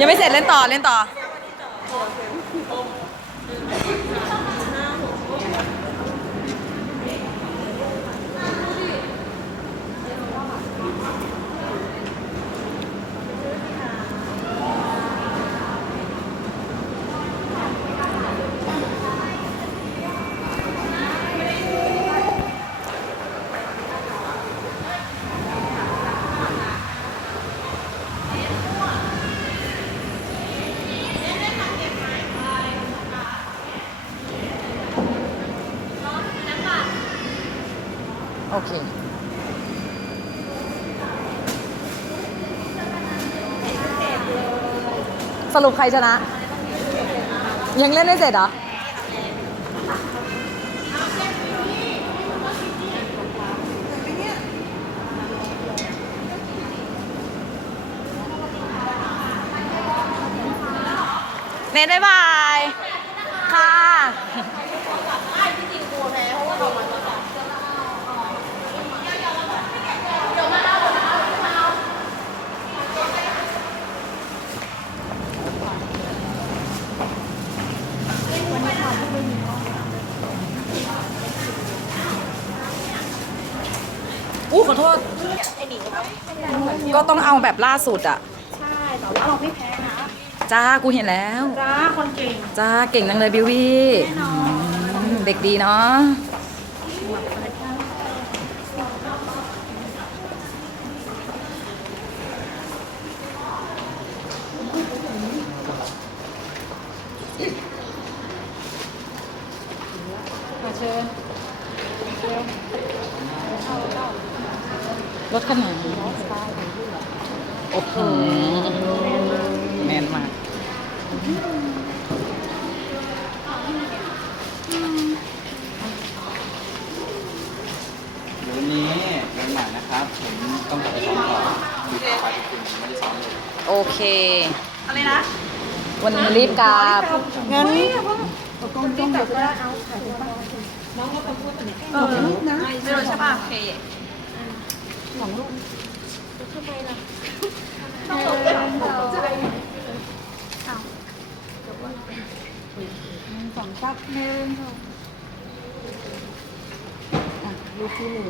ยังไม่เสร็จเล่นต่อเล่นต่อ โอเค สรุปใครชนะ ยังเล่นไม่เสร็จเหรอเน้นบ๊ายบาย ค่ะ อู้ขอโทษ ก็ต้องเอาแบบล่าสุดอะ ใช่ แต่ว่าเราไม่แพ้นะ จ้า กูเห็นแล้ว จ้า คนเก่ง จ้า เก่งจังเลยบิววี่อืมเด็กดีเนาะ ชิญรถขนาดนี้โอ้โหแมนมากเดี๋ยววันนี้เดินหนักนะครับผมต้องกลับไปซ้อมต่อดูต่อไปจริงๆไม่ได้ซ้อมเลยโอเค อะไรนะ วันนี้รีบกลับงั้นต กลงจงแบบว่าเอาถ่ายรูปบ้างน้องก็ต้องพูดเนี่ยเออนะไม่รู้ใช่ป่ะโอเคสองลูกทำไมล่ะต้องตกใจสองตับหนึ่งอะลูกที่หนึ่ง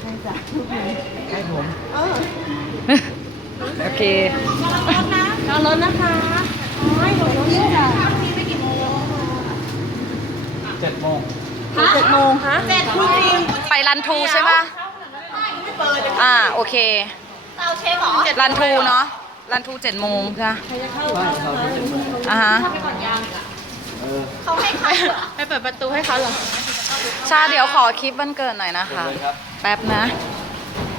ใช่จ้ะลูกหนึ่งให้ผมเออโอเครอรถนะคะไม่หนูรถนี่ค่ะ เจ็ดโมงเจ็ดโมงฮะเจ็ดโมงไปรันทูใช่ปะอ่าโอเคเราเช็คหรอรันทูเนาะรันทูเจ็ดโมงใช่ปะบ้านเราเจ็ดโมงอ่าฮะเออเขาให้ใครไปเปิดประตูให้เขาเหรอชาเดี๋ยวขอคลิปวันเกิดหน่อยนะคะเลยครับแป๊บนะไ